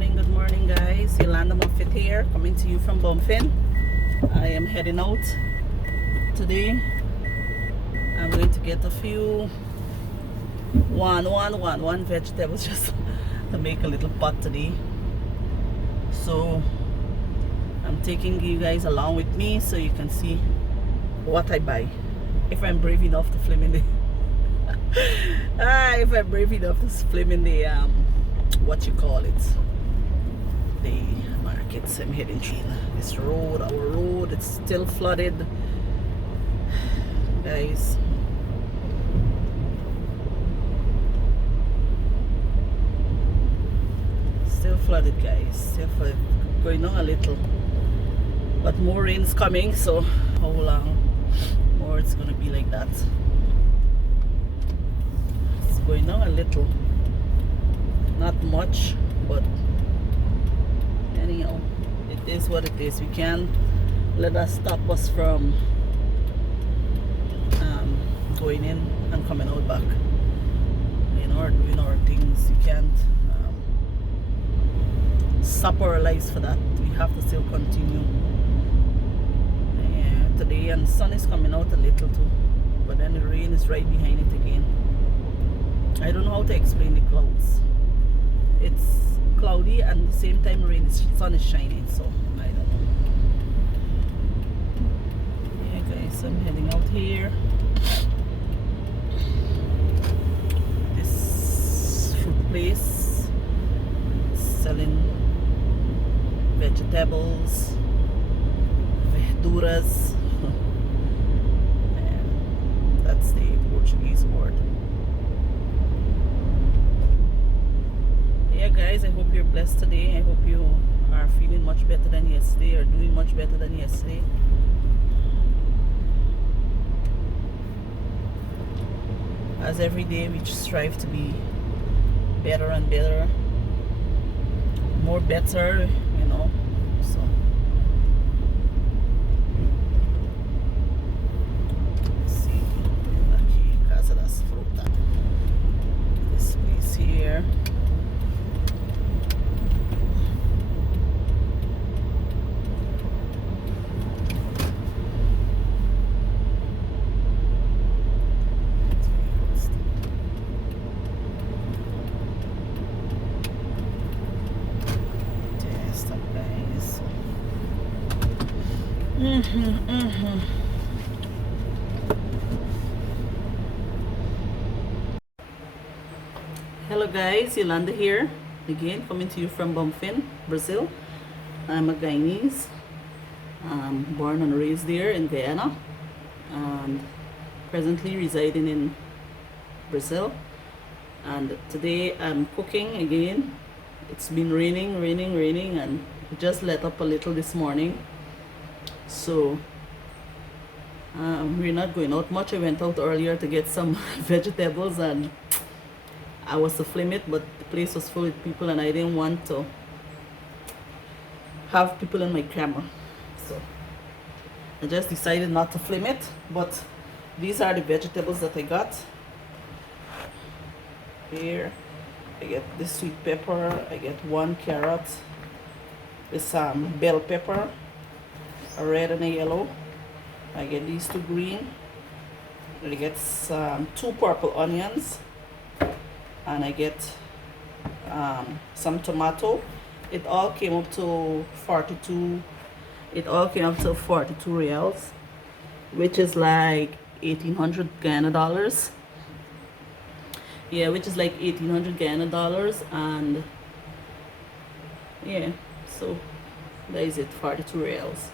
good morning guys. Yolanda Moffitt here, coming to you from Bumfin. I am heading out today. I'm going to get a few one vegetables just to make a little pot today. So I'm taking you guys along with me so you can see what I buy. If I'm brave enough to film in the if I'm brave enough to film in the what you call it, the markets. I'm heading through this road. Our road, it's still flooded, guys. Still flooded, guys. Still flooded. Going on a little, but more rain's coming, so how long more it's gonna be like that? It's going on a little, not much, but anyhow, it is what it is. We can't let that stop us from going in and coming out back, doing our things. You can't stop our lives for that. We have to still continue. Yeah, today, and the sun is coming out a little too, but then the rain is right behind it again. I don't know how to explain the clouds. It's cloudy and at the same time sun is shining, so I don't know. Yeah guys, I'm heading out here. This fruit place selling vegetables, verduras. And that's the Portuguese word. Yeah guys, I hope you're blessed today. I hope you are feeling much better than yesterday, or doing much better than yesterday. As every day we strive to be better and better, more better, so let's see aqui, Casa das Frutas, this place here. Hello guys, Yolanda here again, coming to you from Bumfin, Brazil. I'm a Guyanese, born and raised there in Guyana, and presently residing in Brazil. And today I'm cooking again. It's been raining, and it just let up a little this morning, so we're not going out much. I went out earlier to get some vegetables, and I was to film it, but the place was full with people and I didn't want to have people in my camera, so I just decided not to film it. But these are the vegetables that I got here. I get this sweet pepper, I get 1 carrot, this bell pepper, a red and a yellow. I get these 2 green, I get 2 purple onions, and I get some tomato. It all came up to 42. It all came up to 42 reals, which is like 1,800 Ghana dollars. Yeah, which is like 1,800 Ghana dollars, and yeah, so that is it, 42 reals.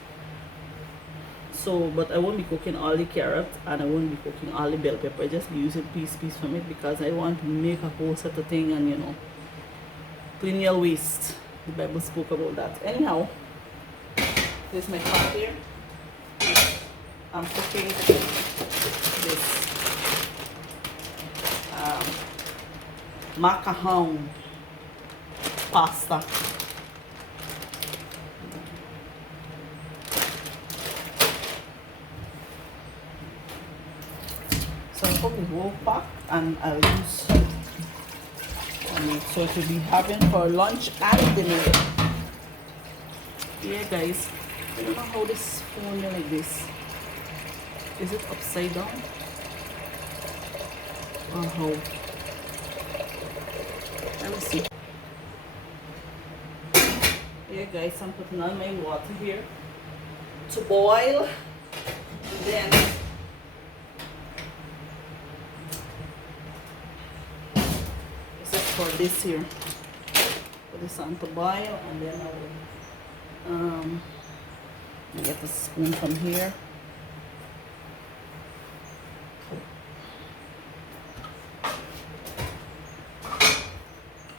So, but I won't be cooking all the carrot, and I won't be cooking all the bell pepper. I just be using piece from it because I want to make a whole set of thing, and perennial waste. The Bible spoke about that. Anyhow, this is my pot here. I'm cooking this macarrão pasta. So I put the whole pot, and I'll use So it will be having for lunch and dinner. Yeah, guys. I don't know how this phone is like this. Is it upside down? Or how? Let me see. Yeah, guys, I'm putting on my water here to boil. And then this is for this here. Put this on to boil, and then I will get the spoon from here.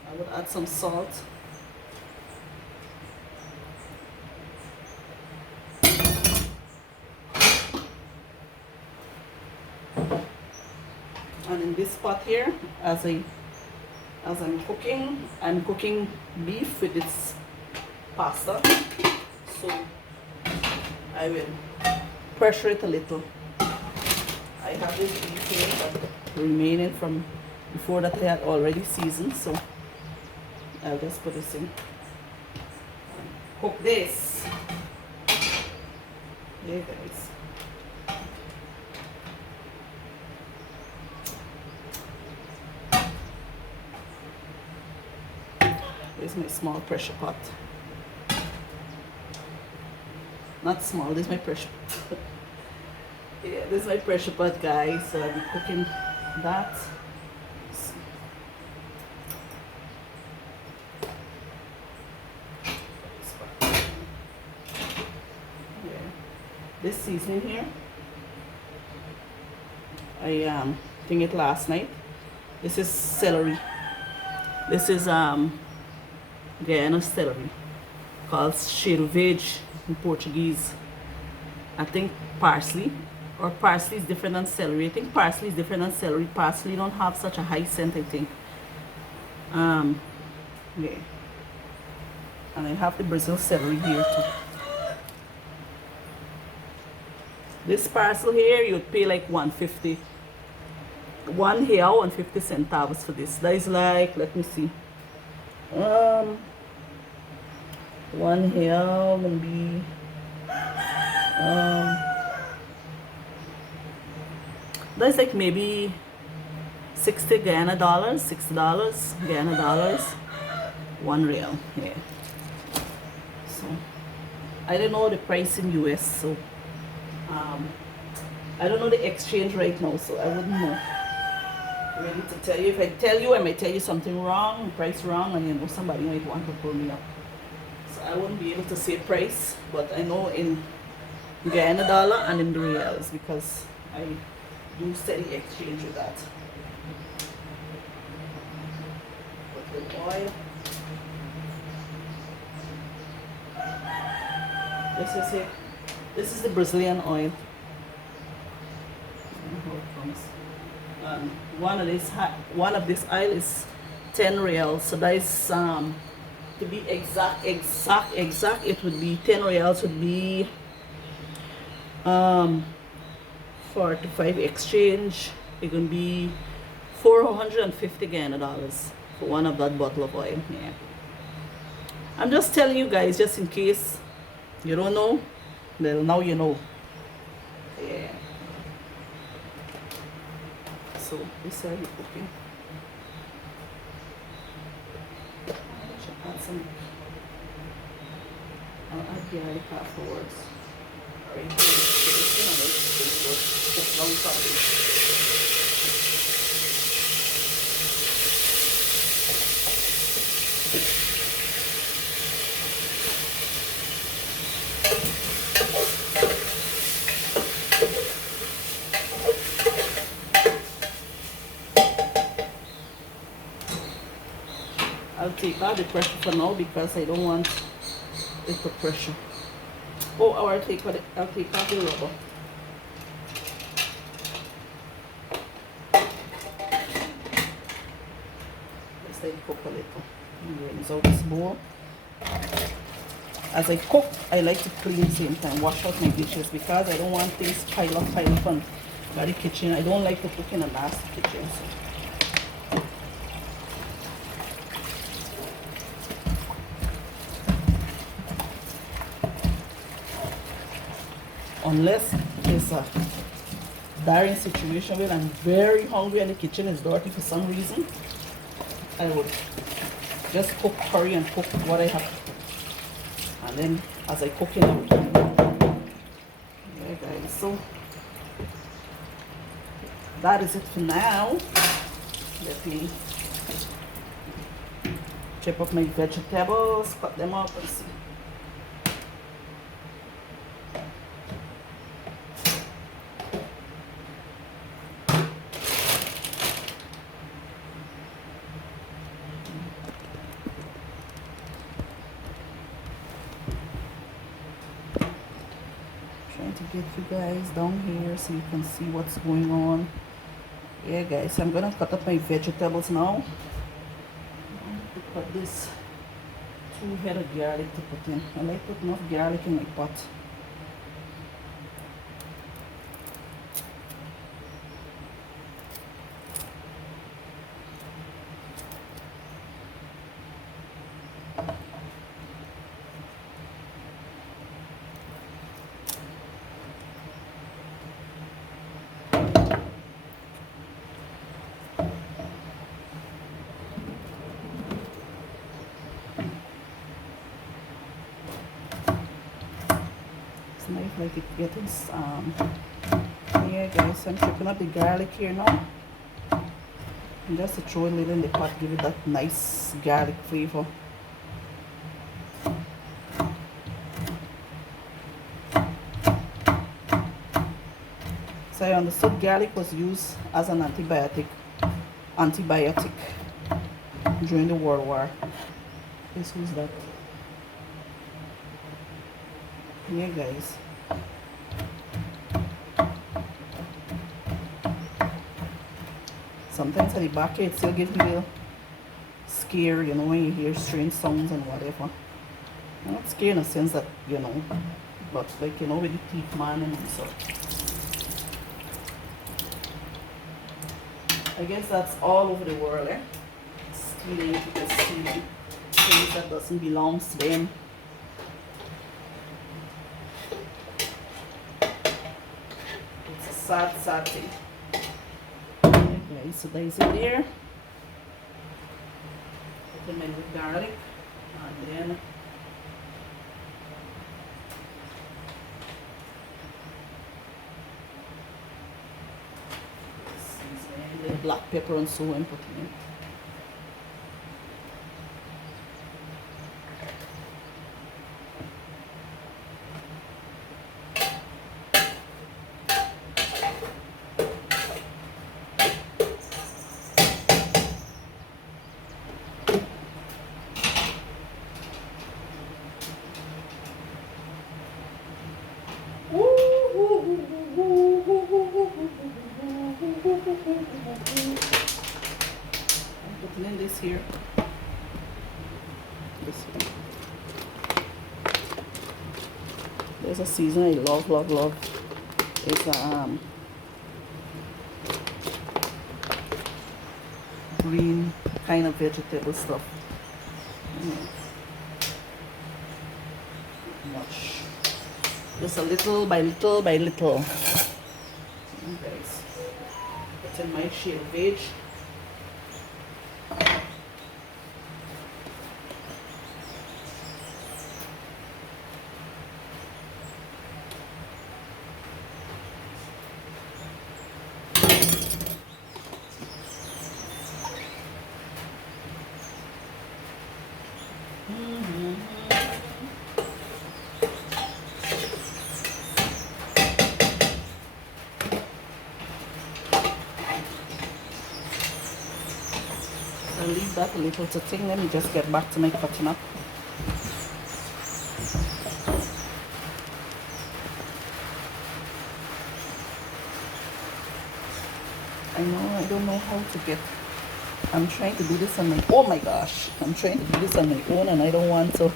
I would add some salt. And in this pot here, as I'm cooking, I'm cooking beef with this pasta. So I will pressure it a little. I have this beef here that remaining from before that I had already seasoned, so I'll just put this in. Cook this. There, guys. Here's my small pressure pot. Not small, this is my pressure pot. Yeah, this is my pressure pot, guys. So I'll be cooking that. Yeah. This seasoning here, I did it last night. This is celery. This is Guyana celery, called cheiro verde in Portuguese. I think parsley, or parsley is different than celery. I think parsley is different than celery. Parsley don't have such a high scent, I think. Yeah. And I have the Brazil celery here too. This parcel here, you would pay like 150. 1 real and 50 centavos for this. That is like, let me see. 1 real will be that's like maybe 60 Guyana dollars, $60 Guyana dollars, 1 real. Yeah. So I don't know the price in US, so I don't know the exchange right now, so I wouldn't know really to tell you. If I tell you, I might tell you something wrong, price wrong, and you know somebody might want to pull me up. So I wouldn't be able to say price, but I know in Guyana dollar and in the reals, because I do steady exchange with that. Put the oil. This is it. This is the Brazilian oil. How it comes. One of this oil is 10 reals. So that is to be exact, it would be 10 reals would be 4 to 5 exchange. It can be 450 Guyana dollars for one of that bottle of oil. Yeah. I'm just telling you guys, just in case you don't know, then now you know. Yeah. So this are you cooking. Add some. I'll add garlic afterwards. Alright, I'll take out the pressure for now because I don't want it to pressure. Oh, I'll take out the rubber. Let's let it cook a little. Rinse out this bowl. As I cook, I like to clean at the same time, wash out my dishes, because I don't want things pile up on the kitchen. I don't like to cook in a nasty kitchen. So. unless it's a dire situation where I'm very hungry and the kitchen is dirty for some reason, I would just cook curry and cook what I have to cook. And then as I cook in everything. Yeah guys, so that is it for now. Let me chop up my vegetables, cut them up and see. Trying to get you guys down here so you can see what's going on. Yeah guys, I'm gonna cut up my vegetables now. To cut this 2 head of garlic to put in. I like putting enough garlic in my pot. Nice, like it getting yeah guys, I'm chopping up the garlic here now, and just to throw a little in the pot, give it that nice garlic flavor. So I understood garlic was used as an antibiotic during the World War. This was that. Yeah guys, sometimes at the back here it still gives me a little scare, you know, when you hear strange sounds and whatever. I'm not scared in a sense that, you know, but like, you know, with the teeth man and so I guess that's all over the world, eh? Stealing, people stealing things that doesn't belong to them. Sad thing. Okay, so there's it there. Put them in with garlic, and then seasoning, the black pepper and so on, put in. I'm putting in this here. There's a season I love. It's a green kind of vegetable stuff. Much. Just a little by little by little. Guys, put in my shea veg. I'll leave that a little to thing. Let me just get back to my cutting up. I don't know how to get. I'm trying to do this on my. Oh my gosh! I'm trying to do this on my own, and I don't want to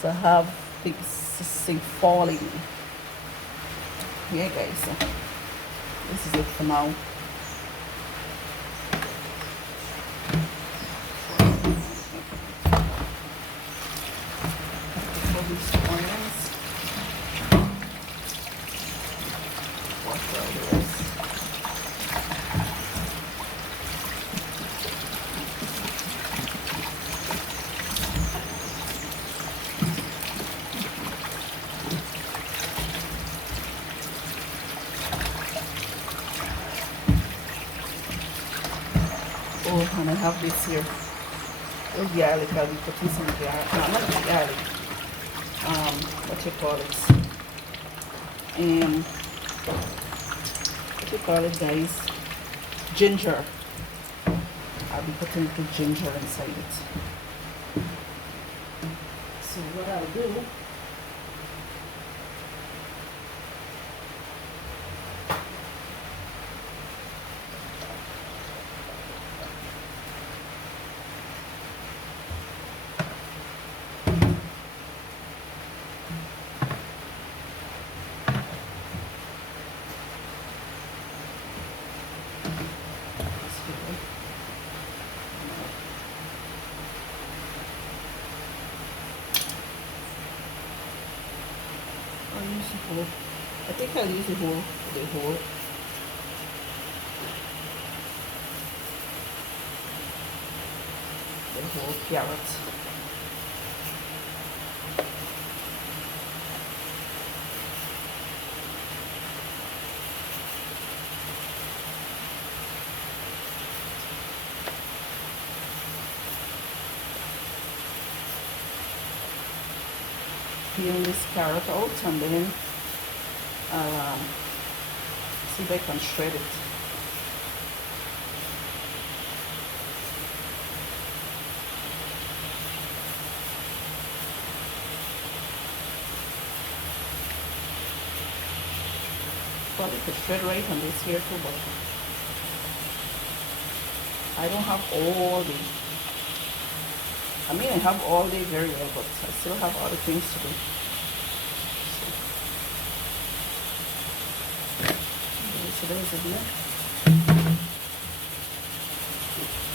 to have things falling. Yeah, guys. So this is it for now. These onions. And I have this here. The garlic. I'll be putting some garlic. No, not garlic. What you call it? What you call it, guys? Ginger. I'll be putting little ginger inside it. So what I'll do, I'll use the whole. I think I'll use the whole carrot. Peel this carrot out and then I'll see if I can shred it. Probably could shred right on this here too, but I don't have all the, I mean I have all day very well, but I still have other things to do. So there's a deal.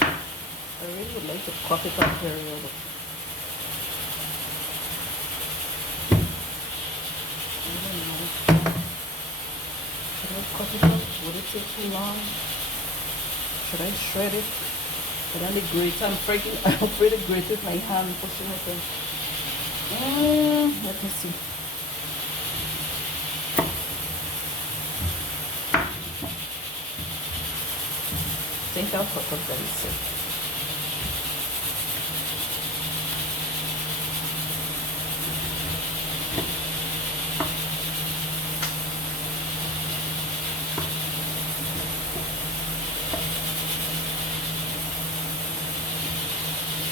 I really would like to cut it up very well, but I don't know. Should I cut it up? Would it take too long? Should I shred it? But then the grater, I'm afraid to grate with my hand, pushing it in. Let me see. I think I'll cut up very soon.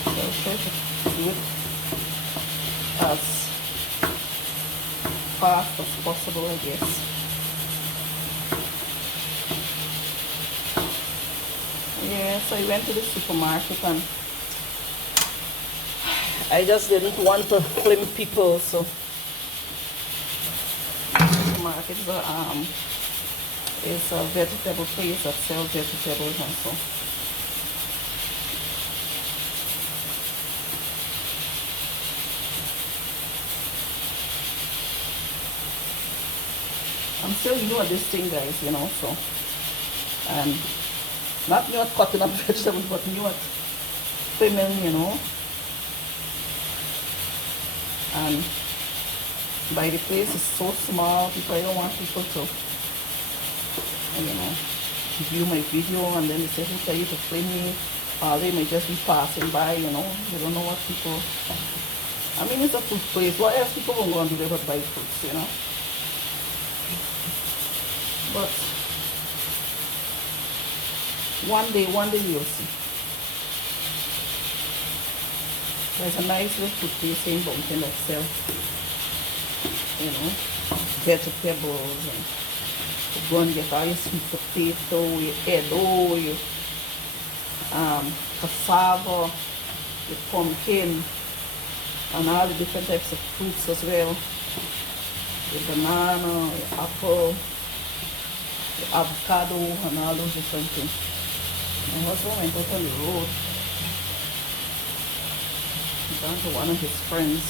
So I'll try to do it as fast as possible, I guess. Yeah, so I went to the supermarket and I just didn't want to flame people, so supermarket is a vegetable place that sells vegetables and so. I'm still new at this thing, guys, you know, so and not new at cutting up vegetables, but new at flaming, you know. And by the place is so small, I don't want people to, you know, view my video and then they say, who tell you to flame me? Or they may just be passing by, you know. They don't know what people, I mean, it's a food place. What else people won't go and do there but buy fruits, you know? But one day you'll see. There's a nice little food place in Bumpton that sells, you know, vegetables, and you go and get all your sweet potato, your edo, your cassava, your pumpkin, and all the different types of fruits as well. Your banana, your apple, your avocado, and all those different things. My husband went out on the road. He gone to one of his friends.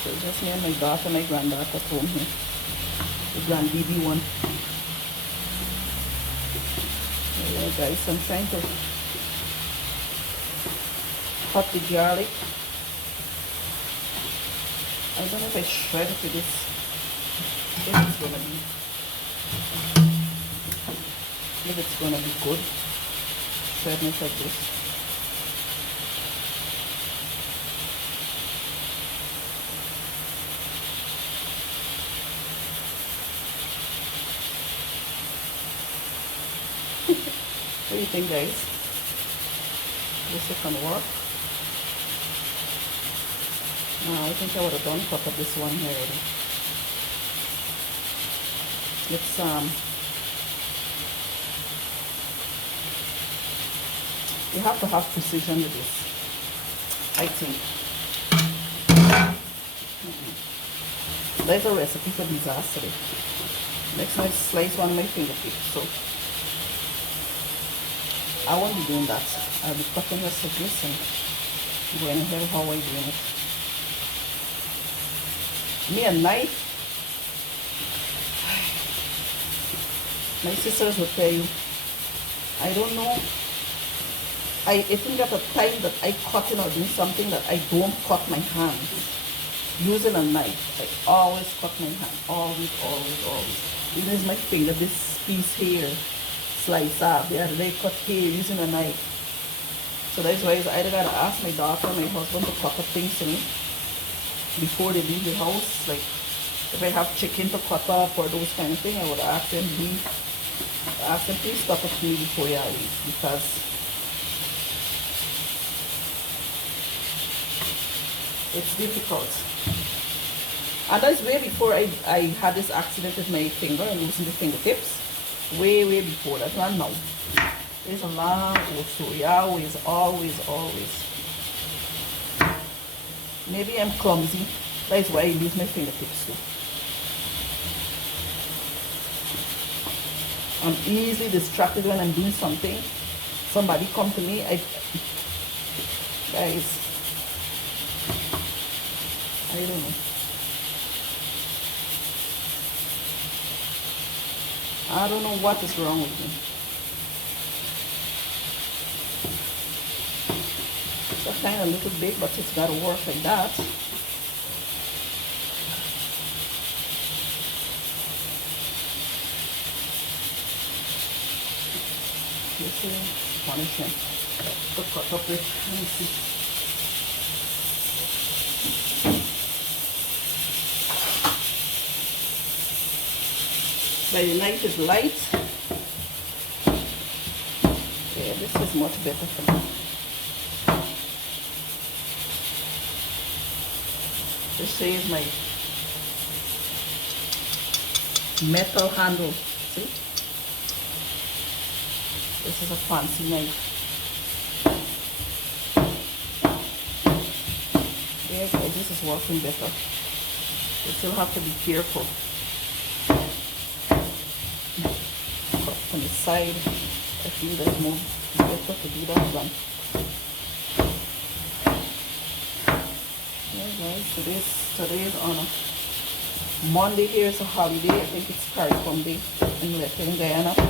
So it's just me and my daughter, my granddaughter at home here. The grandbaby one. Yeah, guys, I'm trying to cut the garlic. I don't know if I shred it with this. This is gonna be. if it's gonna be good. Shredding it like this. What do you think, guys? This is gonna work. No, I think I would have done cut up this one here already. It's you have to have precision with this, I think. There's a recipe for disaster. Next time I slice one of my fingertips, so I won't be doing that. I'll be cutting the this and going ahead how I doing it. Me a knife. My sisters will tell you, I don't know. I think at a time that I cutting or doing something that I don't cut my hands using a knife. I always cut my hand. Always, always, always. Even as my finger, this piece here, slice up. They cut here using a knife. So that's why I either gotta ask my daughter or my husband to cut up things to me before they leave the house. Like if I have chicken to cut up or those kind of things, I would ask them, please cut up to me before you leave, because it's difficult. And that's way before I had this accident with my finger and losing the fingertips. Way before. That's not now. It's a long old story. Always. Maybe I'm clumsy. That's why I lose my fingertips too. I'm easily distracted when I'm doing something. Somebody come to me. Guys, I don't know. I don't know what is wrong with me. It's a kind of little bit, but it's got to work like that. This is punishment. To cut up with. Let me see. My knife is light. Yeah, this is much better for me. This is my metal handle. See? This is a fancy knife. Yeah, guys, this is working better. You still have to be careful. On the side, I feel that's more better to do that than. Yeah, guys, today is on a Monday. Here is a holiday. I think it's CARICOM Day in Guyana. Yeah.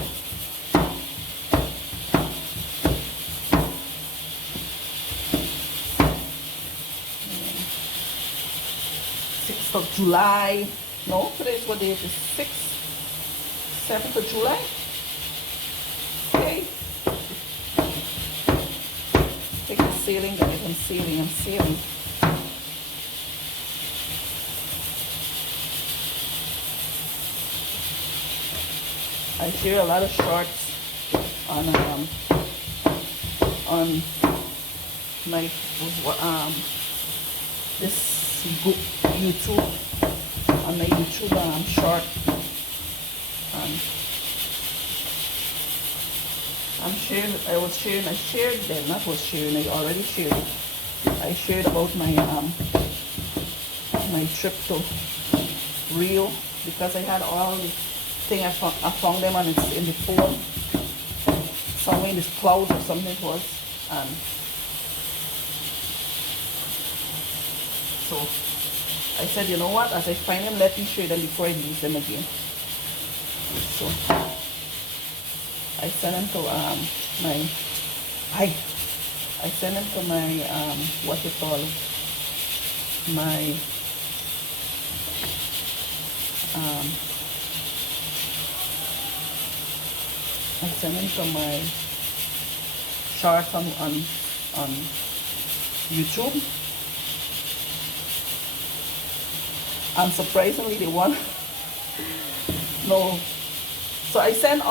6th of July. No, today's what day it is? 6th, 7th of July. Okay. Take the sailing, guys. I'm sailing. I share a lot of shorts on my this YouTube, on my YouTube short. I'm sharing. I already shared it. I shared about my my trip to Rio, because I had all the thing. I found them, and it's in the phone somewhere in this cloud or something it was. So I said, you know what? As I find them, let me share them before I use them again. So I sent them to I sent them to my what you call it, my I'm sending from my shorts on YouTube. And surprisingly, they want no. So I send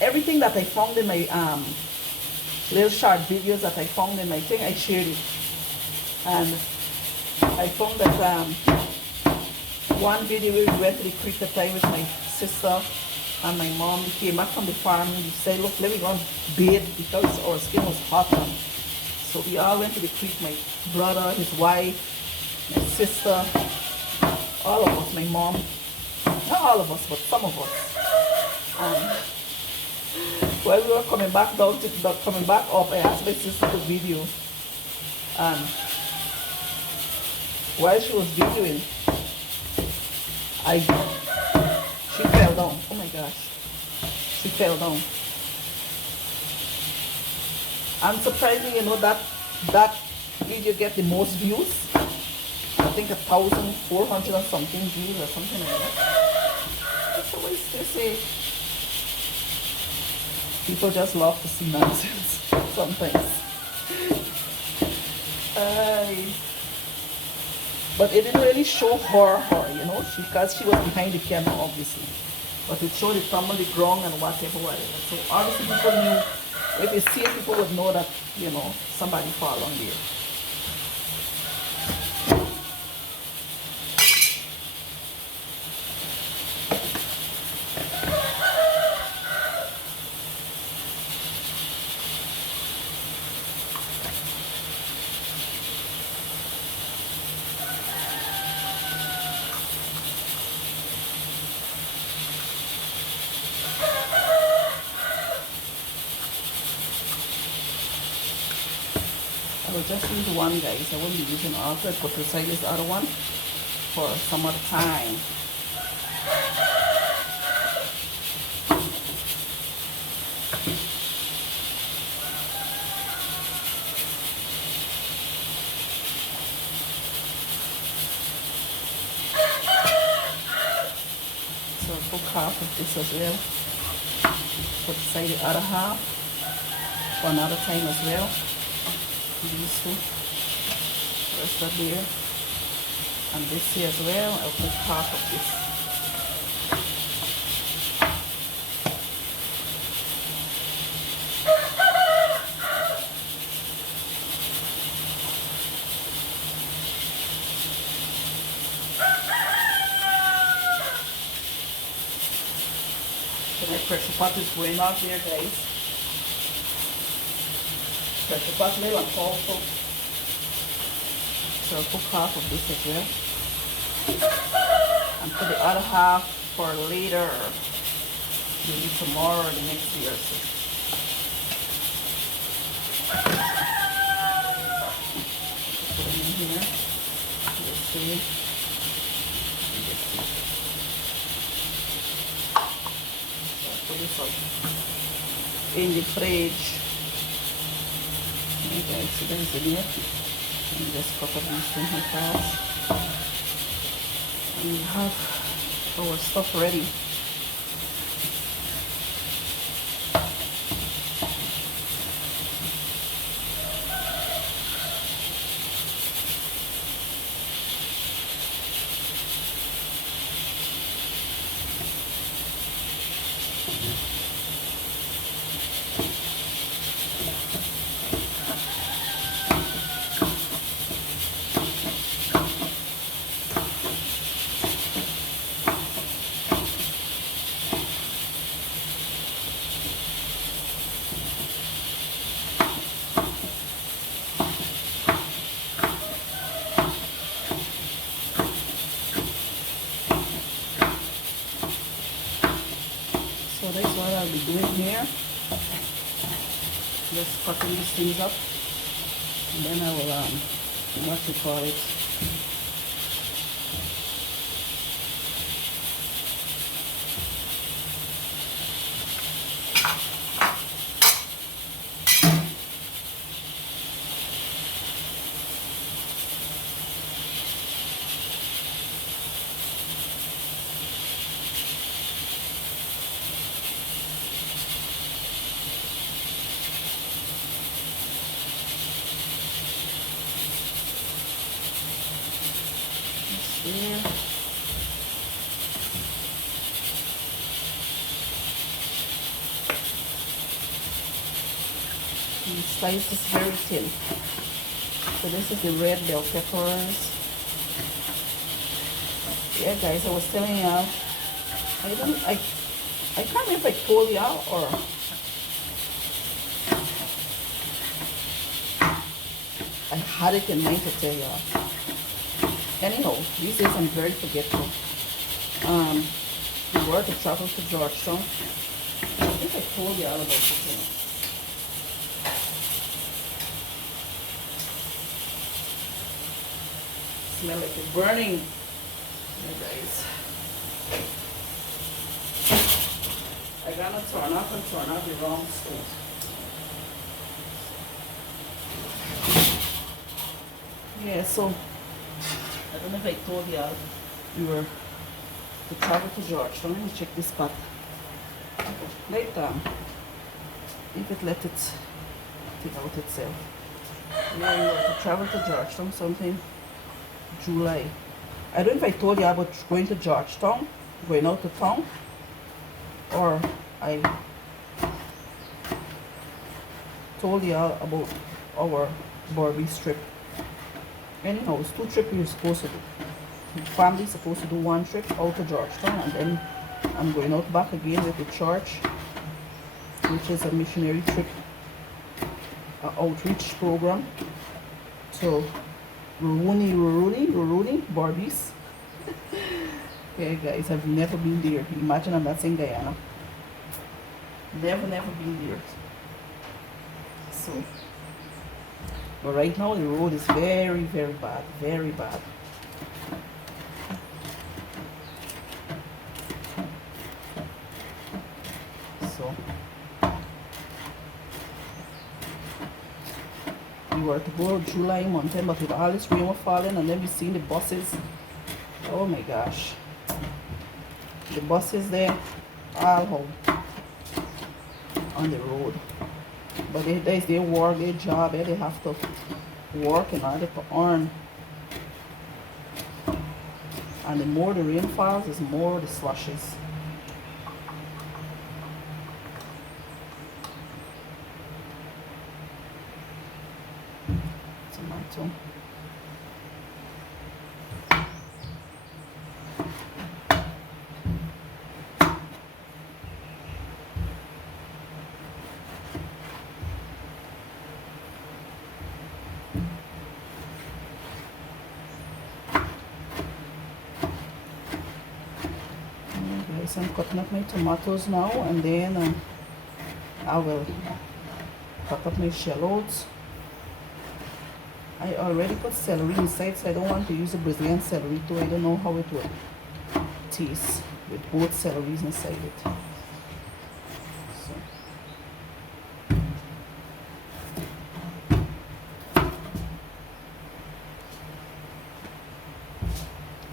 everything that I found in my little short videos that I found in my thing. I shared it, and I found that one video we went to the creek to play with my sister and my mom. We came back from the farm and we said, look, let me go and bathe because our skin was hot. So we all went to the creek, my brother, his wife, my sister, all of us, my mom. Not all of us, but some of us. While we were coming back down, coming back up, I asked my sister to video. And while she was videoing, she fell down. Oh my gosh. She fell down. I'm surprised, you know, that video get the most views. I think 1,400 and something views or something like that. So what is this? People just love to see nonsense sometimes. But it didn't really show her, you know, because she was behind the camera, obviously. But it showed it on the ground and whatever. So obviously people knew, if they see it, people would know that, you know, somebody fall on there. I will just use one, guys. I won't be using all. So I put aside this other one for some other time. So I'll cook half of this as well. Put aside the other half for another time as well. These two, rest of here, and this here as well. I'll put half of this. So my pressure pot is going out there, guys. Pressure pot little and powerful. So I'll cook half of this as well. And put the other half for later. Maybe tomorrow or the next day or so. Put it in here. Let's see. So I'll put this up in the fridge. Okay, so there's it here. And just cover these things like that. And we have our stuff ready. So that's what I'll be doing here. Just cutting these things up, and then I will what you call it, there. The slice is very thin. So this is the red bell peppers. Yeah, guys, I was telling y'all, I can't remember if I told y'all or I had it in mind to tell y'all. Anyhow, these days I'm very forgetful. We were to travel to Georgetown. I think I told y'all about this. Smell like it's burning. Yeah, guys. I gotta turn off and turn off the wrong stove. Yeah, so I don't know if I told y'all we were to travel to Georgetown. Let me check this pot. Right if it let it take out itself. Yeah, we were to travel to Georgetown sometime July. I don't know if I told you about going to Georgetown, going out of town, or I told you about our Barbies trip. Anyhow, it's 2 trips we're supposed to do. The family's supposed to do 1 trip out to Georgetown, and then I'm going out back again with the church, which is a missionary trip, an outreach program to Rurouni, Barbies. Okay, guys, I've never been there. Imagine I'm not in Guyana. Never been there. So, but right now the road is very bad, very bad. So, we were to go July month, but with all this rain was falling, and then we seen the buses. Oh my gosh, the buses there all out on the road. But they work their job, they have to work in order to earn. And the more the rain falls, the more the slushes. Tomato. I'm cutting up my tomatoes now, and then I will cut up my shallots. I already put celery inside, so I don't want to use a Brazilian celery too. I don't know how it will taste with both celeries inside it. So.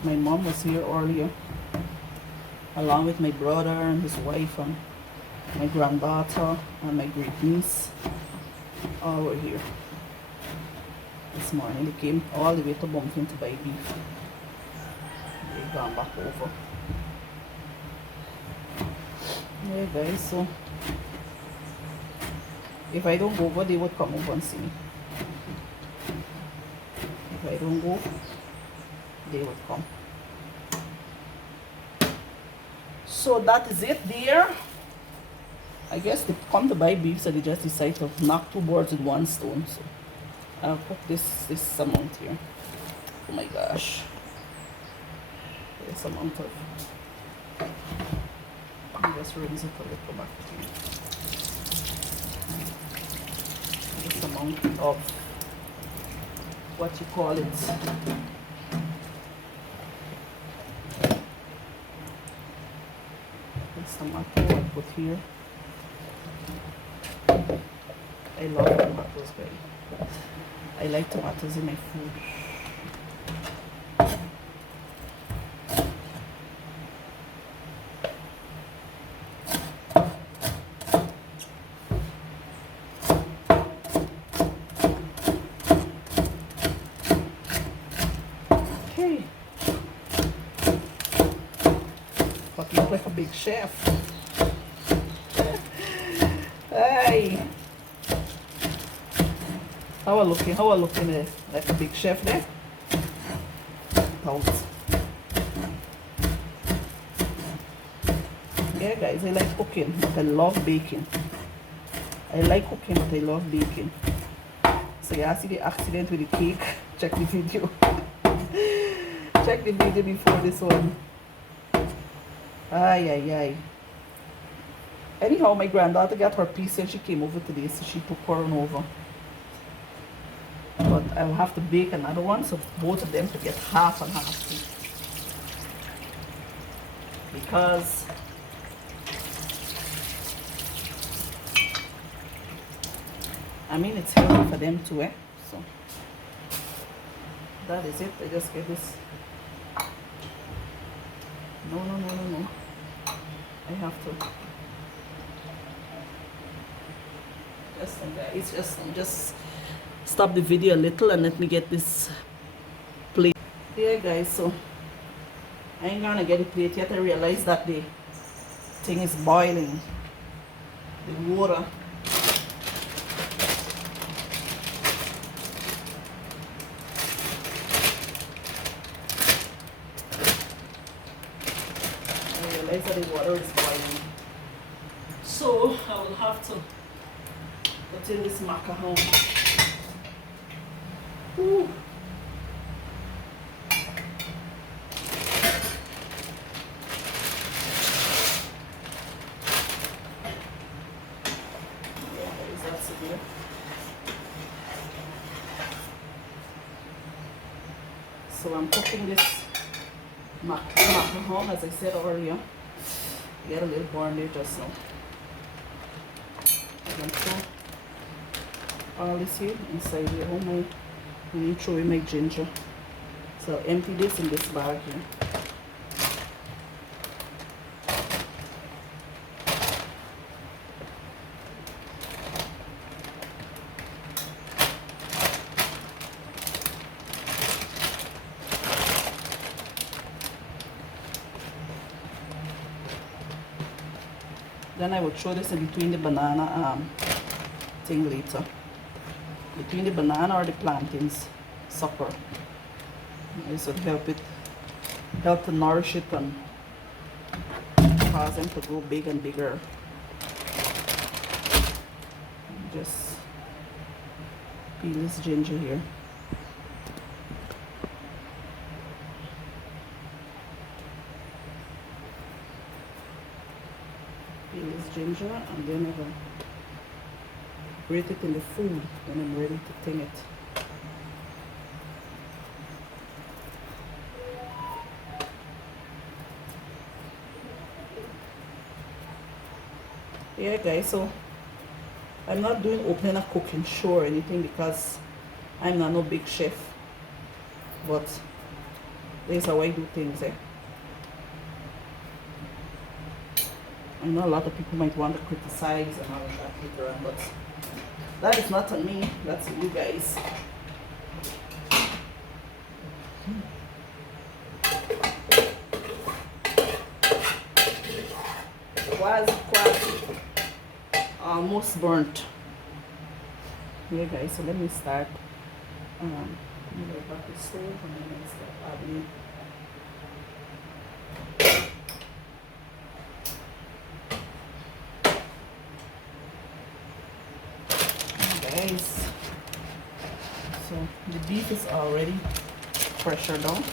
My mom was here earlier, along with my brother and his wife and my granddaughter and my great niece. All were here this morning. They came all the way to Bumpkin to buy beef. They've gone back over. Yeah, guys, so if I don't go over, they would come over and see me. If I don't go, they would come. So that is it there. I guess they come to buy beef, so they just decide to knock 2 birds with 1 stone. So I'll put this amount here. Oh my gosh. This amount of, just rinse it a little back here. This amount of, what you call it, tomato I put here. I love tomatoes, guys. I like tomatoes in my food. Okay, big chef. Hey. How I looking? How I looking there? Like a big chef there? Out. Yeah guys, I like cooking, but I love baking. I like cooking, but I love baking. So you see the accident with the cake? Check the video. Check the video before this one. Ay, ay, ay. Anyhow, my granddaughter got her piece and she came over today, so she took her on over. But I'll have to bake another one, so both of them to get half and half. Because I mean, it's healthy for them too, eh? So that is it. I just get this. No. I have to. Just stop the video a little and let me get this plate. Yeah, guys. So I ain't gonna get the plate yet. I realize that the thing is boiling. The water. That the water is boiling, so I will have to put in this macaron. Ooh. Yeah, is that severe? So I'm cooking this macaron, as I said earlier. Get a little burn there just now. I'm going to throw all this here inside here. I'm going to throw in my ginger. So I'll empty this in this bag here. Then I will throw this in between the banana thing later. Between the banana or the plantains supper. This would help to nourish it and cause them to grow big and bigger. Just peel this ginger here. Ginger, and then I will grate it in the food when I'm ready to thing it. Yeah guys, so I'm not doing opening a cooking show or anything because I'm not no big chef, but this is how I do things, eh? I know a lot of people might want to criticize and all of that later on, but that is not on me, that's on you guys. Quasi, almost burnt. Yeah guys, so let me start. Let me go back to the stove and then I start adding. Guys, so the beef is already pressured down.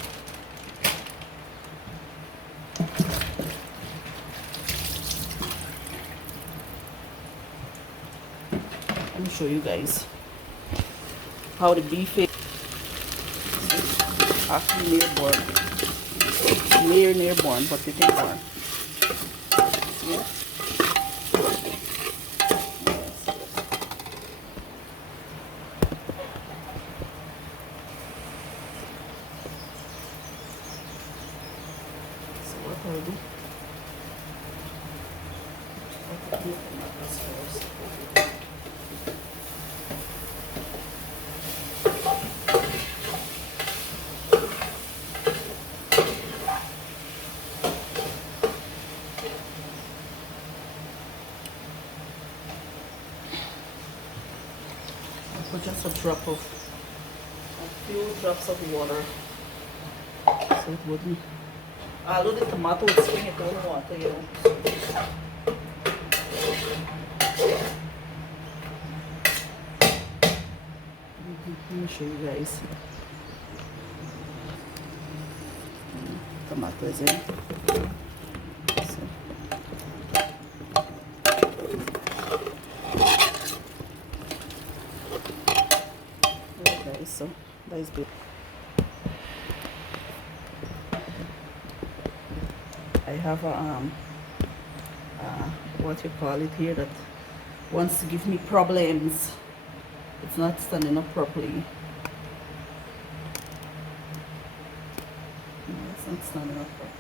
Let me show you guys how the beef is actually near born, but you can burn. Yeah. put just a few drops of water, so it wouldn't. Although the tomato would swing its own water, you know. Let me show you guys. Tomato is in. So. There, guys, so that is good. I have a what you call it here that wants to give me problems. It's not standing up properly. No, it's not standing up properly.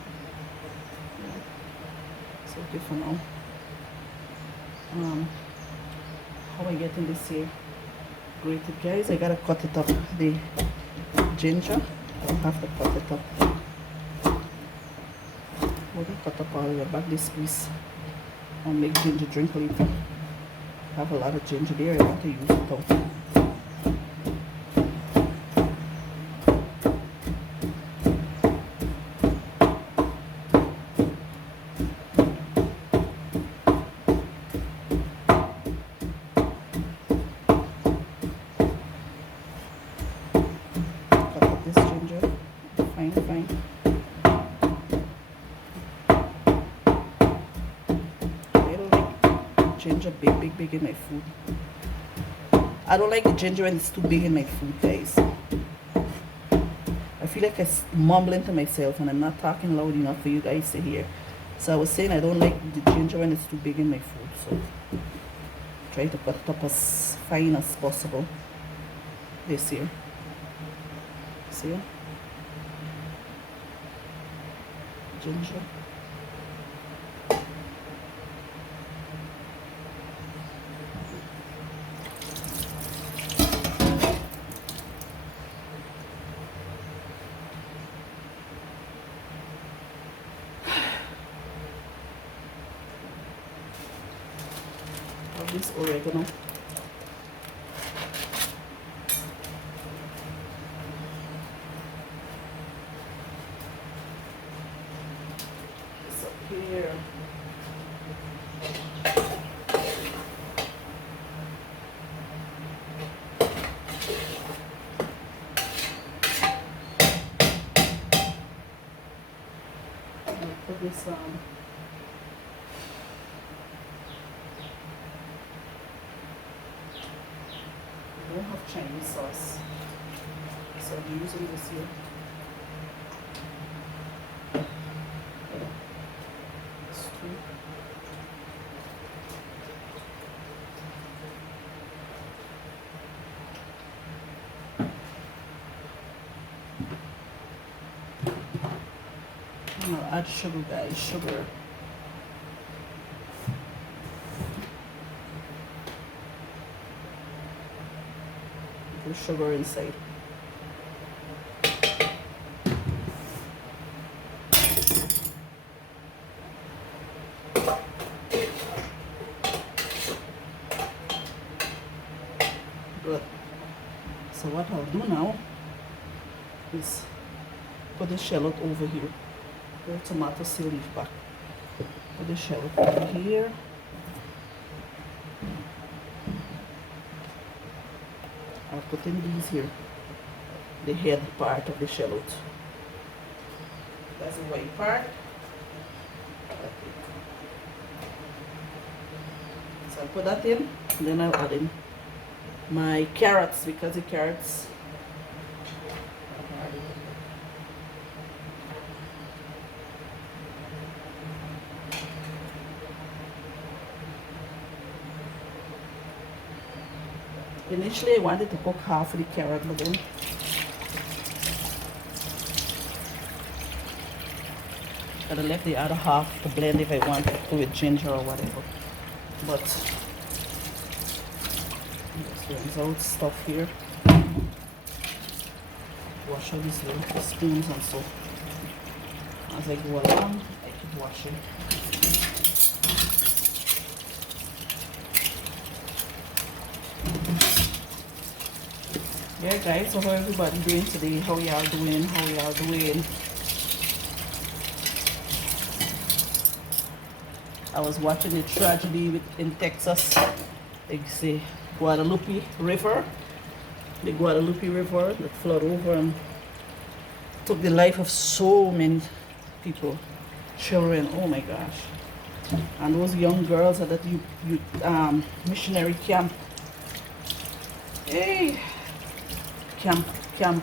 Yeah. It's okay for now. How am I getting this here grated, guys? I gotta cut it up. The ginger, I have to cut it up. We'll cut up all the way back this piece. I'll make ginger drink later. I have a lot of ginger there. I want to use it though. Cut up this ginger. Fine, fine. Ginger big in my food. I don't like the ginger when it's too big in my food, guys. I feel like I'm mumbling to myself and I'm not talking loud enough for you guys to hear. So I was saying I don't like the ginger when it's too big in my food. So try to cut it up as fine as possible. This here. See? Ginger. This oregano. It's up here. I'll put this on. I don't have Chinese sauce, so I'm using this here. It's two. I'm gonna add sugar, guys, sugar. Sugar inside. Good. So what I'll do now is put the shallot over here. The tomato still leaf back. Put the shallot over here. I'll put in these here, the head part of the shallot. That's the white part. So I'll put that in, and then I'll add in my carrots, because the carrots initially I wanted to cook half of the carrot, but then I left the other half to blend if I want to do with ginger or whatever. But this runs out stuff here. Wash all these little spoons and so as I go along, I keep washing. Yeah, guys, so how everybody doing today? How y'all doing? How y'all doing? I was watching the tragedy in Texas. They say Guadalupe River, the Guadalupe River that flooded over and took the life of so many people, children. Oh my gosh! And those young girls at that missionary camp. Hey, camp, camp.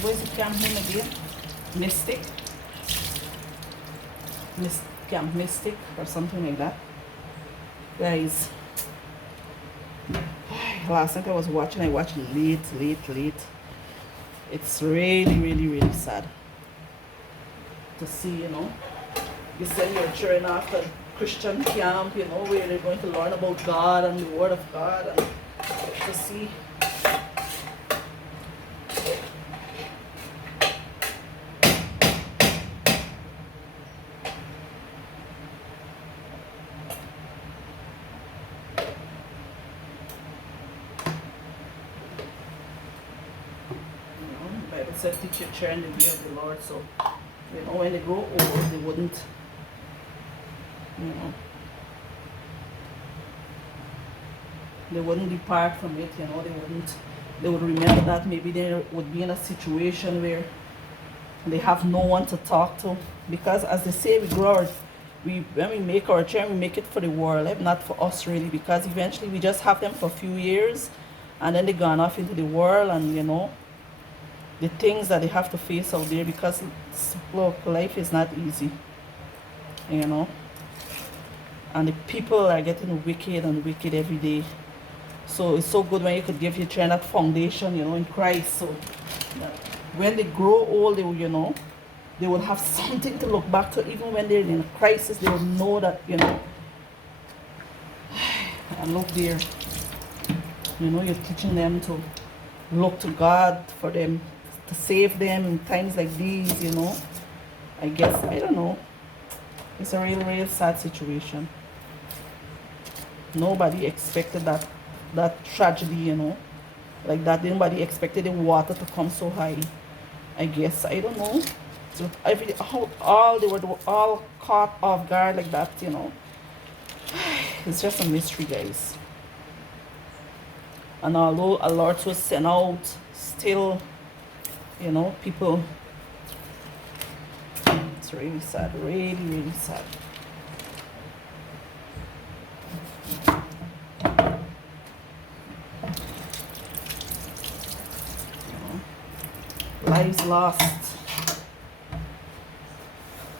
Where's the camp name again? Mystic, Camp Mystic or something like that. Guys, last night I was watching. I watched late. It's really sad to see, you send your children after Christian camp, where they're going to learn about God and the Word of God, and to see the Bible said teach your children the way of the Lord, so when they grow old they wouldn't, they wouldn't depart from it, they would remember that maybe they would be in a situation where they have no one to talk to, because as they say, when we make our children, we make it for the world, not for us really, because eventually we just have them for a few years and then they gone off into the world, and the things that they have to face out there, because look, life is not easy, and the people are getting wicked and wicked every day. So it's so good when you could give your children that foundation, in Christ, so that when they grow old, they will have something to look back to. Even when they're in a crisis, they will know that, and look there, you're teaching them to look to God for them, to save them in times like these, I guess, I don't know. It's a real sad situation. Nobody expected that tragedy, like that. Nobody expected the water to come so high. I guess, I don't know. So they were all caught off guard like that, It's just a mystery, guys. And although alerts was sent out, still, people, it's really sad, really sad.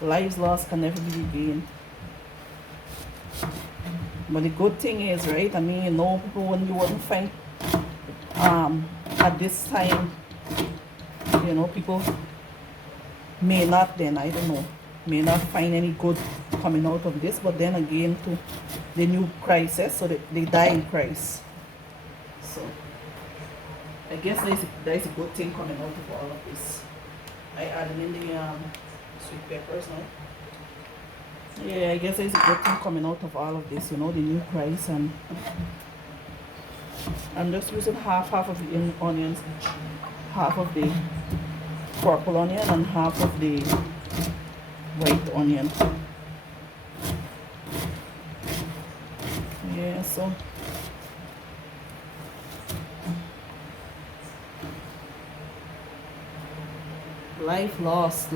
Lives lost can never be regained. But the good thing is, right, people, when you wouldn't find at this time, people may not, then I don't know, may not find any good coming out of this, but then again to the new crisis, so they die in Christ. So I guess there's a good thing coming out of all of this. I added in the sweet peppers now. Yeah, I guess there's a good thing coming out of all of this, the new Christ, and I'm just using half of the onions, half of the purple onion and half of the white onion. Yeah, so life lost.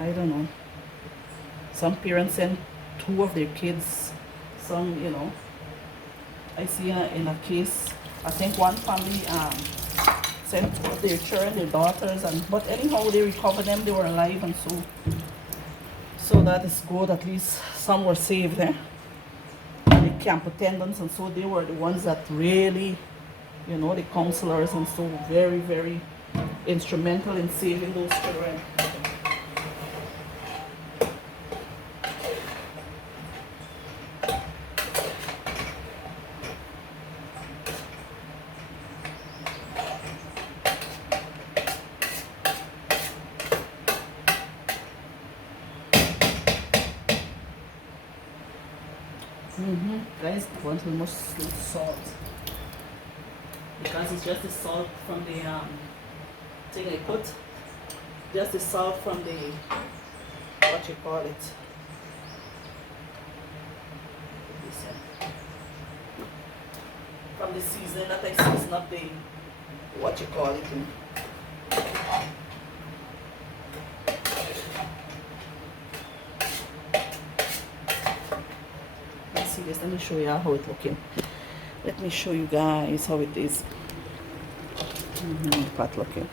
I don't know. Some parents send 2 of their kids. Some, I see in a case, I think one family sent 2 of their children, their daughters, but anyhow they recovered them. They were alive, and so that is good. At least some were saved. The camp attendants, and so they were the ones that really, the counselors, and so very instrumental in saving those children. Guys, I want to most salt because it's just the salt from the thing I put. Just the salt from the what you call it. From the season that I season up the what you call it. Let's see this. Let me show you how it's looking. Let me show you guys how it is. Pot looking.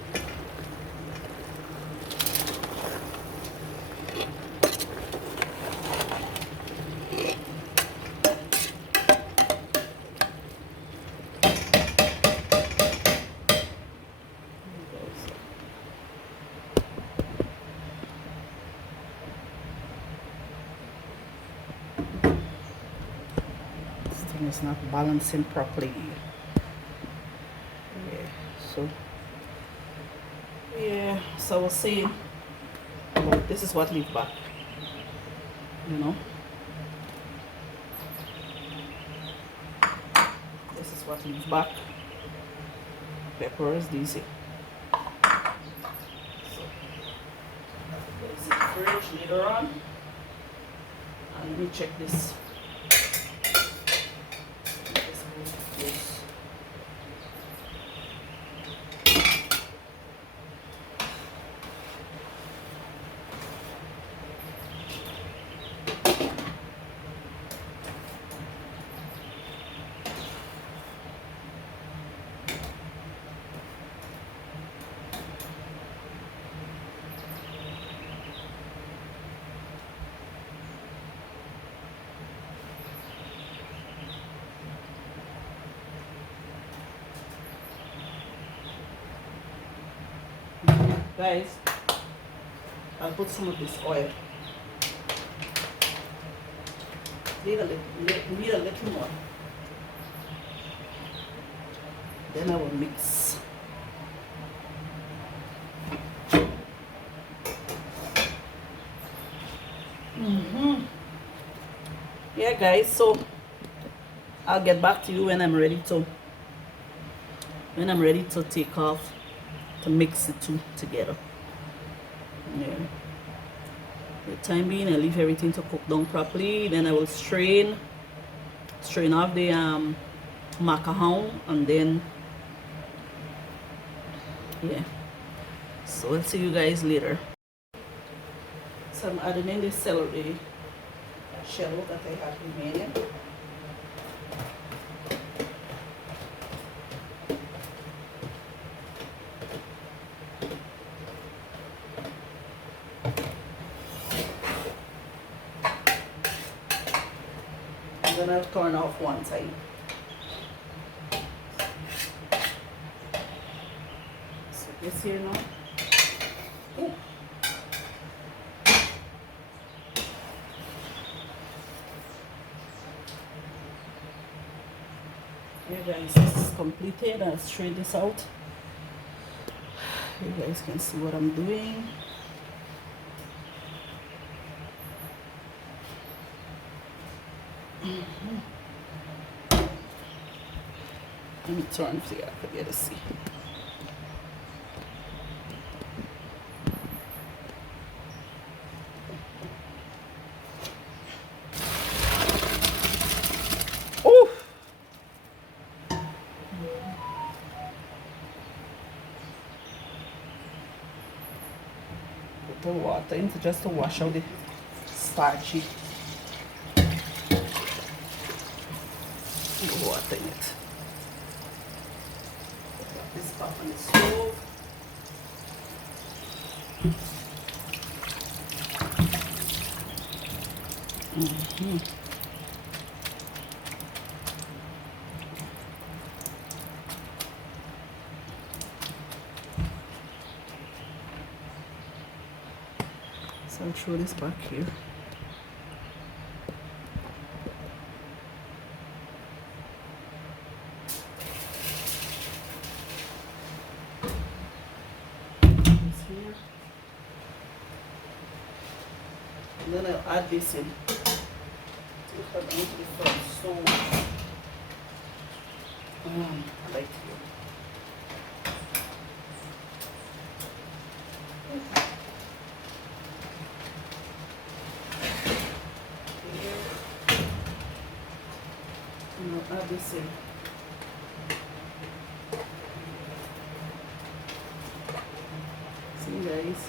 It's not balancing properly. So I was saying about this is what leave back, you know. This is what leave back. Pepper is easy. So it's in the fridge later on. And let me check this. Guys, I'll put some of this oil. Need a little more. Then I will mix. Yeah, guys. So I'll get back to you when I'm ready to. Take off. To mix the two together. Yeah. For the time being, I leave everything to cook down properly. Then I will strain off the macaron, and then yeah. So I'll see you guys later. So I'm adding in the celery shell that I have remaining. I'm gonna turn off one side. So this here now. Ooh. Yeah guys, this is completed. I'll straighten this out. You guys can see what I'm doing. Let me turn so you can get to see. Oh! Put the water into just to wash out the starchy water in it. This pot on the stove. So I'll throw this back here. And then I'll add this in to put her into the front stove. I like to. Add this in. See guys.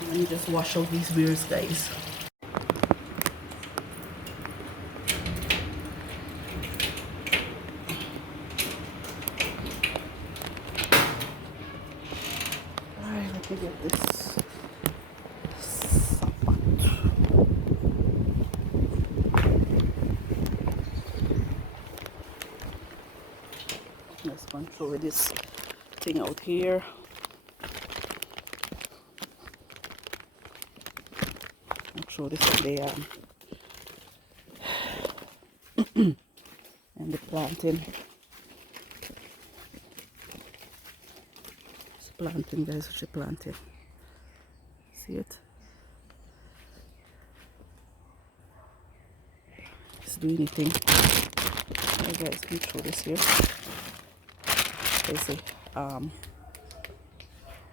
Let me just wash out these beers, guys. Alright, let me get this. Let's go throw this thing out here. Throw this in there. And the planting. It's planting, guys. It's planting. See it? It's doing anything. Alright, guys, let me throw this here. There's a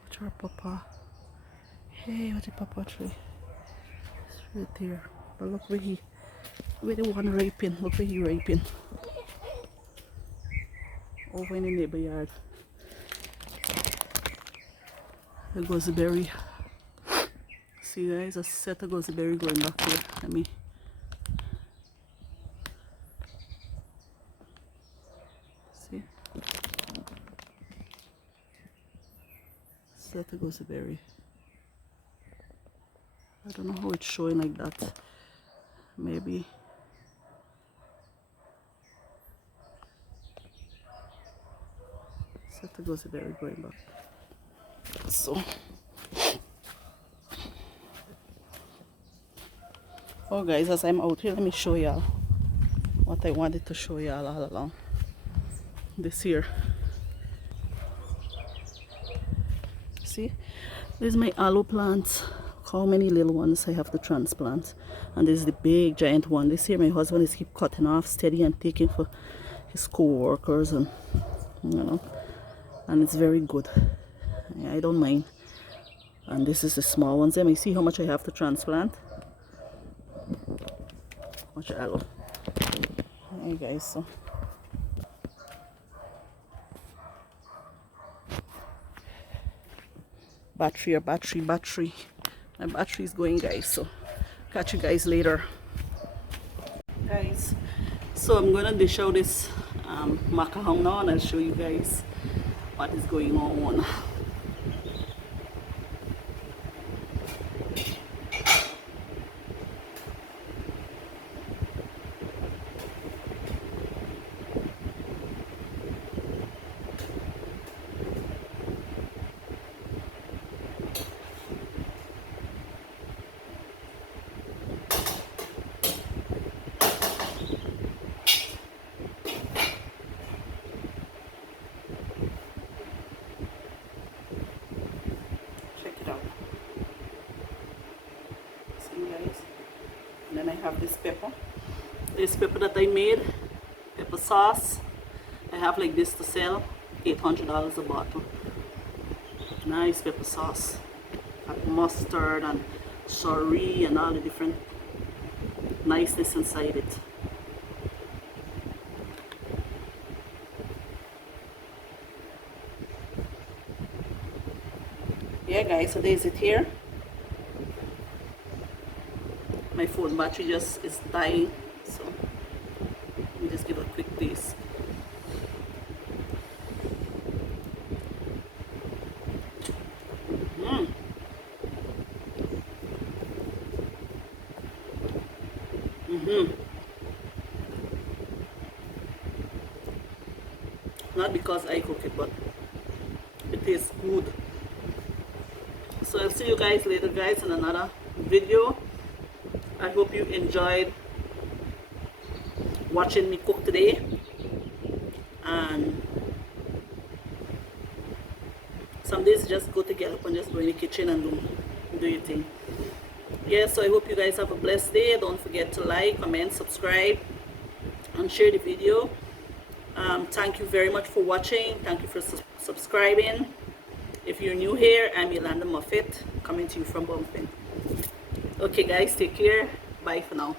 what's our papa? Hey, what's the papa tree? It's right there. But look where the one raping. Look where he raping. Over in the neighbor yard. The gooseberry. See guys, a set of gooseberry going back here. Let me. See? Set of gooseberry. I don't know how it's showing like that. Maybe. Set of gooseberry going back. So. Oh guys, as I'm out here, let me show y'all what I wanted to show y'all all along this year. See, there's my aloe plants. How many little ones I have to transplant, and this is the big giant one. This year my husband is keep cutting off steady and taking for his co-workers, and you know, and it's very good. I don't mind. And this is the small ones. Let me see how much I have to transplant. Much aloe. Hey guys, so battery. My battery is going, guys, so catch you guys later, guys. So I'm gonna dish out this macaron now, and I'll show you guys what is going on. then I have this pepper. This pepper that I made, pepper sauce. I have like this to sell, $800 a bottle. Nice pepper sauce. Got mustard and sorry and all the different niceness inside it. Yeah guys, so there's it here. My phone battery just is dying, so let me just give a quick taste. Not because I cook it, but it tastes good. So I'll see you guys later guys in another video. I hope you enjoyed watching me cook today, and some days you just go to get up and just go in the kitchen and do your thing. Yeah, so I hope you guys have a blessed day. Don't forget to like, comment, subscribe and share the video. Thank you very much for watching. Thank you for subscribing. If you're new here, I'm Yolanda Moffett, coming to you from Bumpin. Okay guys, take care. Bye for now.